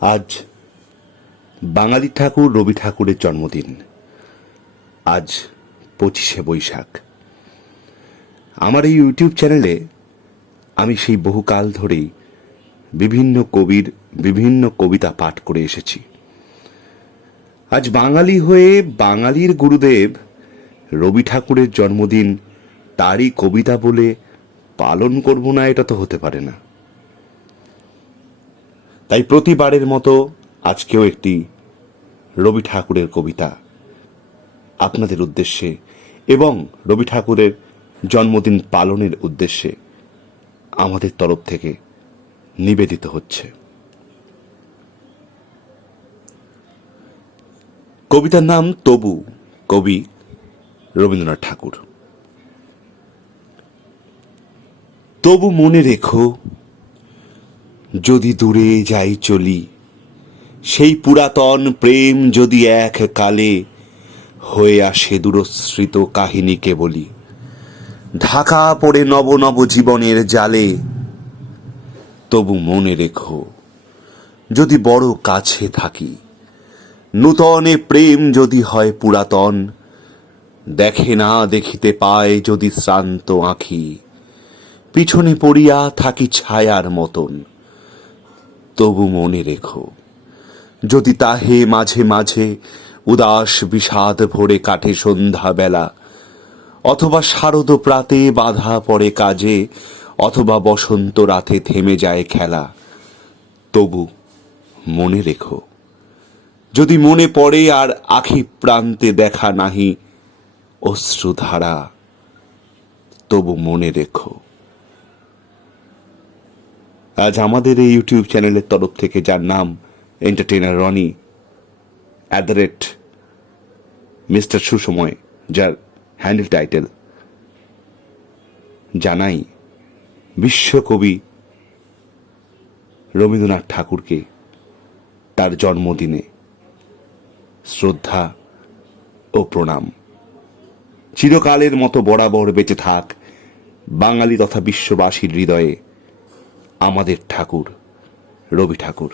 আজ বাঙালি ঠাকুর রবি ঠাকুরের জন্মদিন। আজ পঁচিশে বৈশাখ। আমার এই ইউটিউব চ্যানেলে আমি সেই বহুকাল ধরেই বিভিন্ন কবির, বিভিন্ন কবিতা পাঠ করে এসেছি। আজ বাঙালি হয়ে বাঙালির গুরুদেব রবি ঠাকুরের জন্মদিন তারই কবিতা বলে পালন করব না, এটা তো হতে পারে না। তাই প্রতিবারের মতো আজকেও একটি রবি ঠাকুরের কবিতা আপনাদের উদ্দেশ্যে এবং রবি ঠাকুরের জন্মদিন পালনের উদ্দেশ্যে আমাদের তরফ থেকে নিবেদিত হচ্ছে। কবিতার নাম তবু, কবি রবীন্দ্রনাথ ঠাকুর। তবু মনে রেখো যদি দূরে যাই চলি, সেই পুরাতন প্রেম যদি এক কালে হয়ে আসে দূরস্মৃত কাহিনীকে বলি। ঢাকা পড়ে নব নব জীবনের জালে, তবু মনে রেখো, যদি বড় কাছে থাকি, নূতনে প্রেম যদি হয় পুরাতন, দেখে না দেখিতে পায় যদি শ্রান্ত আঁখি, পিছনে পড়িয়া থাকি ছায়ার মতন। তবু মনে রেখো, যদি তাহে মাঝে মাঝে উদাস বিষাদ ভরে কাটে সন্ধ্যা বেলা অথবা শারদ প্রাতে বাধা পড়ে কাজে, অথবা বসন্ত রাতে থেমে যায় খেলা, তবু মনে রেখো, যদি মনে পড়ে আর আখি প্রান্তে দেখা নাহি অশ্রুধারা, তবু মনে রেখো। আজ আমাদের এই ইউটিউব চ্যানেলের তরফ থেকে যার নাম entertainer Rony at the rate mister Susomoy, যার হ্যান্ডেল টাইটেল জানাই বিশ্বকবি রবীন্দ্রনাথ ঠাকুরকে তার জন্মদিনে শ্রদ্ধা ও প্রণাম। চিরকালের মতো বরাবর বেঁচে থাক বাঙালি তথা বিশ্ববাসীর হৃদয়ে আমাদের ঠাকুর রবি ঠাকুর।